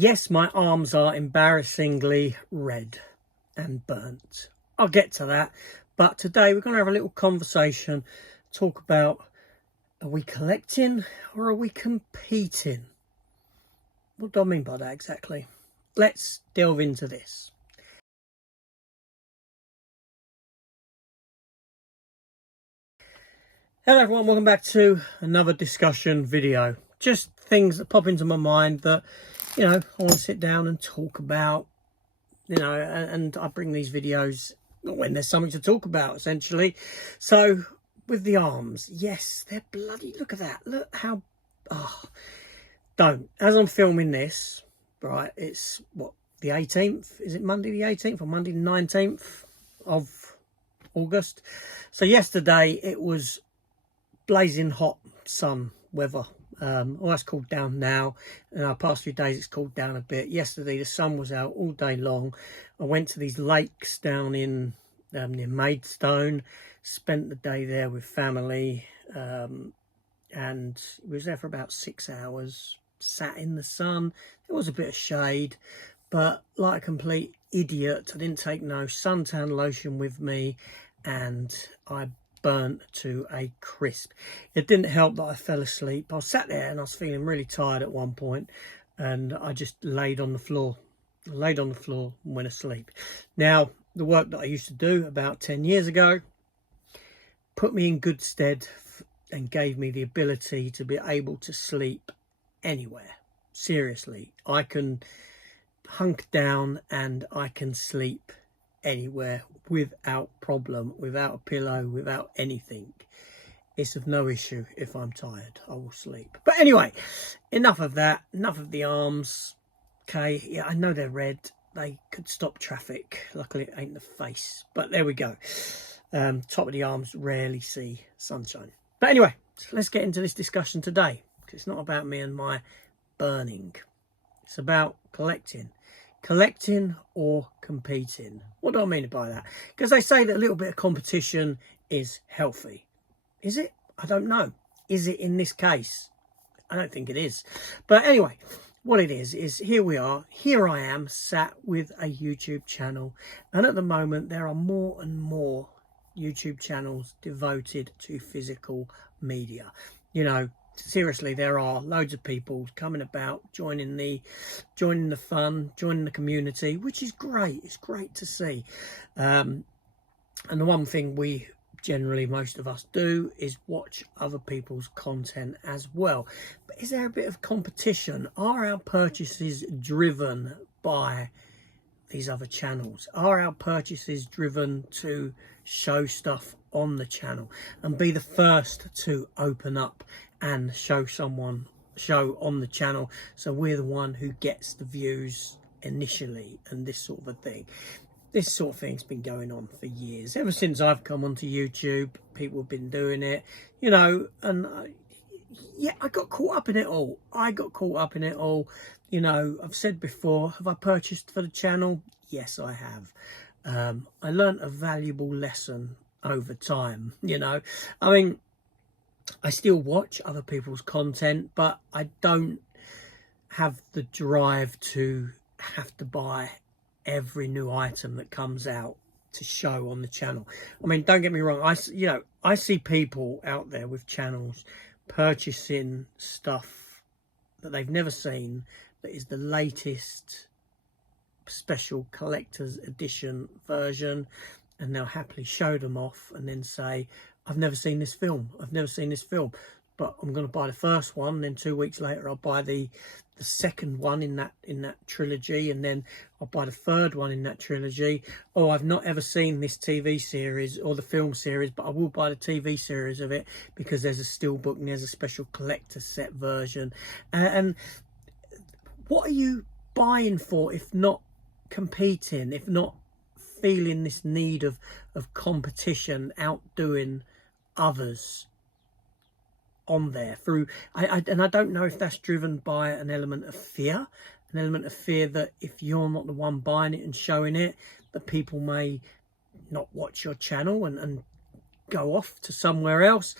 Yes, my arms are embarrassingly red and burnt. I'll get to that. But today we're going to have a little conversation, talk about, are we collecting or are we competing? What do I mean by that exactly? Let's delve into this. Hello everyone, welcome back to another discussion video. Just things that pop into my mind that, I want to sit down and talk about, and I bring these videos when there's something to talk about, essentially. So, with the arms, yes, they're bloody, look at that. Look how, as I'm filming this, right, it's, the 18th? Is it Monday the 18th or Monday the 19th of August? So, yesterday, it was blazing hot sun weather. It's cooled down now, and our past few days it's cooled down a bit. Yesterday the sun was out all day long. I went to these lakes down in near Maidstone, spent the day there with family, and we was there for about 6 hours, sat in the sun. There was a bit of shade, but like a complete idiot, I didn't take no suntan lotion with me, and I burnt to a crisp. It didn't help that I fell asleep. I sat there and I was feeling really tired at one point, and I just laid on the floor. And went asleep. Now, the work that I used to do about 10 years ago put me in good stead and gave me the ability to be able to sleep anywhere. Seriously, I can hunk down and I can sleep anywhere without problem, without a pillow, without anything. It's of no issue. If I'm tired, I will sleep. But anyway, enough of that, enough of the arms. Okay, yeah, I know they're red, they could stop traffic. Luckily it ain't the face, but there we go. Top of the arms rarely see sunshine. But anyway, let's get into this discussion today, because it's not about me and my burning. It's about collecting or competing. What do I mean by that? Because they say that a little bit of competition is healthy. Is it? I don't know. Is it in this case? I don't think it is. But anyway, what it is here we are. Here I am sat with a YouTube channel. And at the moment, there are more and more YouTube channels devoted to physical media. Seriously, there are loads of people coming about, joining the fun, joining the community, which is great. It's great to see. And the one thing we generally, most of us do, is watch other people's content as well. But is there a bit of competition? Are our purchases driven by these other channels? Are our purchases driven to show stuff on the channel and be the first to open up and show on the channel, so we're the one who gets the views initially, and this sort of a thing? This sort of thing's been going on for years. Ever since I've come onto YouTube, people have been doing it, and I got caught up in it all. I've said before, have I purchased for the channel? Yes, I have. I learned a valuable lesson over time. I still watch other people's content, but I don't have the drive to have to buy every new item that comes out to show on the channel. Don't get me wrong. I see people out there with channels purchasing stuff that they've never seen, that is the latest special collector's edition version, and they'll happily show them off and then say, I've never seen this film, but I'm going to buy the first one. Then 2 weeks later, I'll buy the second one in that trilogy, and then I'll buy the third one in that trilogy. Oh, I've not ever seen this TV series or the film series, but I will buy the TV series of it because there's a steelbook and there's a special collector set version. And what are you buying for if not competing, if not feeling this need of competition, outdoing others on there through and I don't know if that's driven by an element of fear that if you're not the one buying it and showing it, that people may not watch your channel and go off to somewhere else.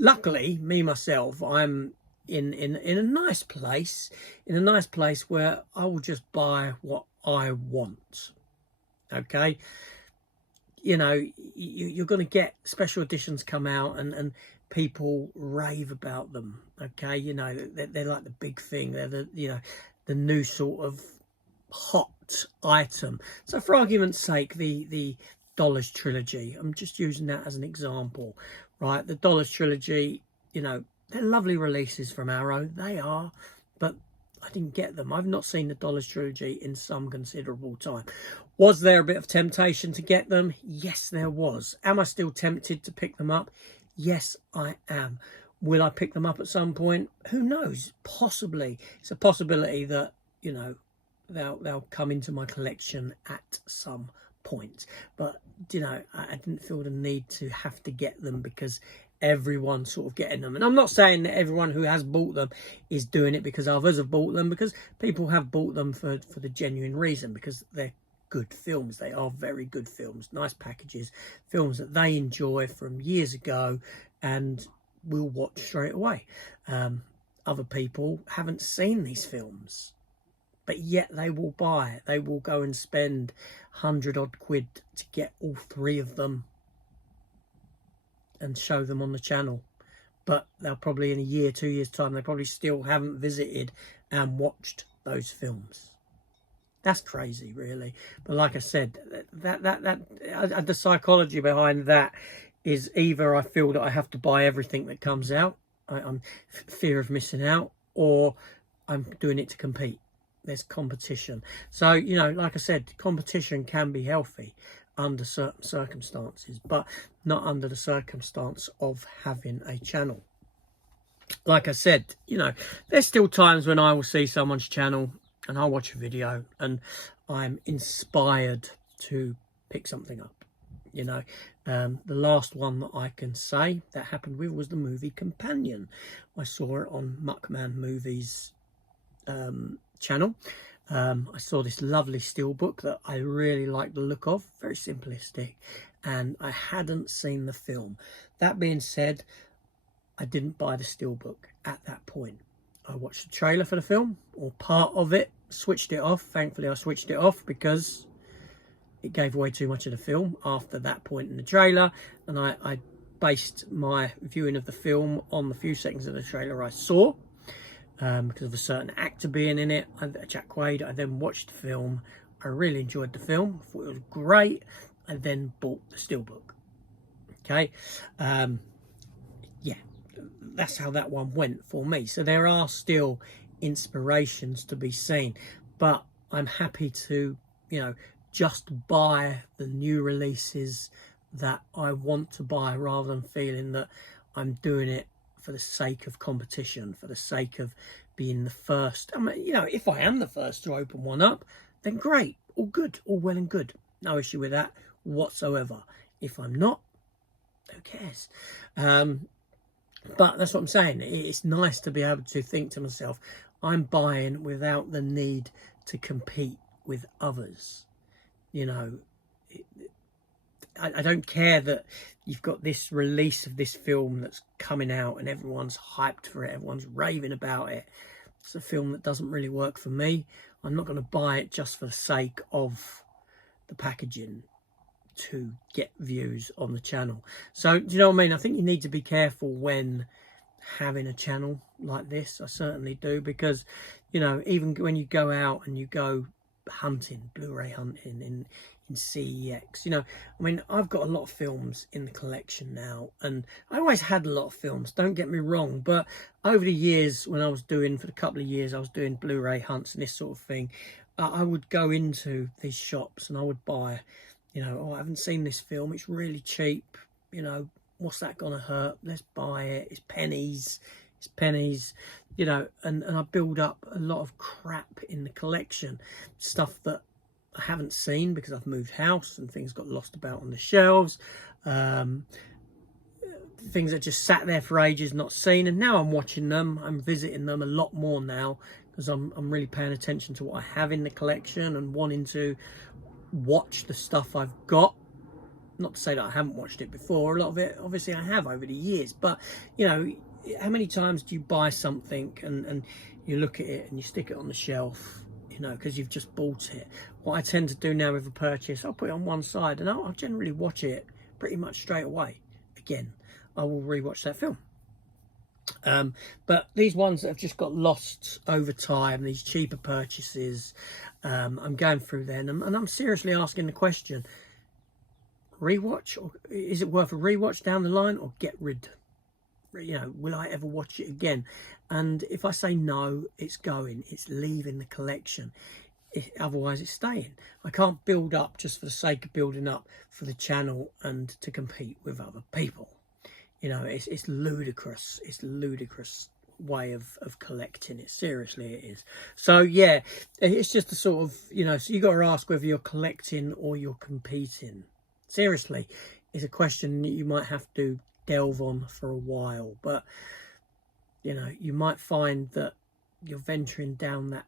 Luckily, me myself, I'm in a nice place, where I will just buy what I want. Okay, you know, you're going to get special editions come out, and people rave about them. Okay, you know, they're like the big thing. They're the, you know, the new sort of hot item. So for argument's sake, the Dollars trilogy, I'm just using that as an example, right? The Dollars trilogy, you know, they're lovely releases from Arrow, they are, but I didn't get them. I've not seen the Dollars trilogy in some considerable time. Was there a bit of temptation to get them? Yes, there was. Am I still tempted to pick them up? Yes, I am. Will I pick them up at some point? Who knows? Possibly. It's a possibility that, you know, they'll come into my collection at some point. But, you know, I didn't feel the need to have to get them because everyone's sort of getting them. And I'm not saying that everyone who has bought them is doing it because others have bought them, because people have bought them for the genuine reason, because they're good films. They are very good films, nice packages, films that they enjoy from years ago and will watch straight away. Other people haven't seen these films, but yet they will buy it. They will go and spend 100 odd quid to get all 3 of them and show them on the channel. But they'll probably, in a year, 2 years time, they probably still haven't visited and watched those films. That's crazy, really. But like I said, the psychology behind that is either I feel that I have to buy everything that comes out, I'm fear of missing out, or I'm doing it to compete. There's competition. So, you know, like I said, competition can be healthy under certain circumstances, but not under the circumstance of having a channel. Like I said, you know, there's still times when I will see someone's channel and I'll watch a video and I'm inspired to pick something up. You know, the last one that I can say that happened with was the movie Companion. I saw it on Muckman Movies channel. I saw this lovely steelbook that I really like the look of, very simplistic, and I hadn't seen the film. That being said, I didn't buy the steelbook at that point. I watched the trailer for the film, or part of it, switched it off. Thankfully I switched it off because it gave away too much of the film after that point in the trailer, and I based my viewing of the film on the few seconds of the trailer I saw. Because of a certain actor being in it, Jack Quaid. I then watched the film. I really enjoyed the film. I thought it was great. I then bought the steelbook. Okay, yeah, that's how that one went for me. So there are still inspirations to be seen, but I'm happy to, you know, just buy the new releases that I want to buy, rather than feeling that I'm doing it for the sake of competition, for the sake of being the first. I mean, you know, if I am the first to open one up, then great, all good, all well and good. No issue with that whatsoever. If I'm not, who cares? But that's what I'm saying. It's nice to be able to think to myself, I'm buying without the need to compete with others. You know, I don't care that you've got this release of this film that's coming out and everyone's hyped for it, everyone's raving about it. It's a film that doesn't really work for me. I'm not going to buy it just for the sake of the packaging to get views on the channel. So, do you know what I mean? I think you need to be careful when having a channel like this. I certainly do, because, you know, even when you go out and you go hunting, Blu-ray hunting in CEX, you know, I mean, I've got a lot of films in the collection now, and I always had a lot of films, don't get me wrong, but over the years, when I was doing, for a couple of years, I was doing Blu-ray hunts and this sort of thing, I would go into these shops and I would buy, you know, oh, I haven't seen this film, it's really cheap, you know, what's that gonna hurt, let's buy it, it's pennies, you know, and I build up a lot of crap in the collection, stuff that I haven't seen because I've moved house and things got lost about on the shelves, things that just sat there for ages not seen, and now I'm watching them, I'm visiting them a lot more now, because I'm really paying attention to what I have in the collection and wanting to watch the stuff I've got. Not to say that I haven't watched it before, a lot of it obviously I have over the years, but you know, how many times do you buy something and you look at it and you stick it on the shelf, you know, because you've just bought it? What I tend to do now with a purchase, I'll put it on one side and I'll generally watch it pretty much straight away. Again, I will rewatch that film. But these ones that have just got lost over time, these cheaper purchases, I'm going through them and I'm seriously asking the question, rewatch, or is it worth a rewatch down the line, or get rid? You know, will I ever watch it again? And if I say no, it's going, it's leaving the collection. Otherwise it's staying. I can't build up just for the sake of building up for the channel and to compete with other people. You know, it's ludicrous. It's a ludicrous way of collecting it. Seriously, it is. So yeah, it's just a sort of, you know, so you got to ask whether you're collecting or you're competing. Seriously, it's a question that you might have to delve on for a while, but you know, you might find that you're venturing down that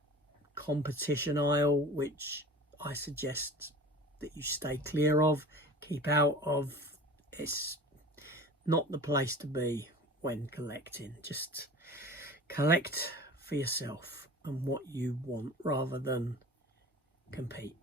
competition aisle, which I suggest that you stay clear of, keep out of. It's not the place to be when collecting. Just collect for yourself and what you want rather than compete.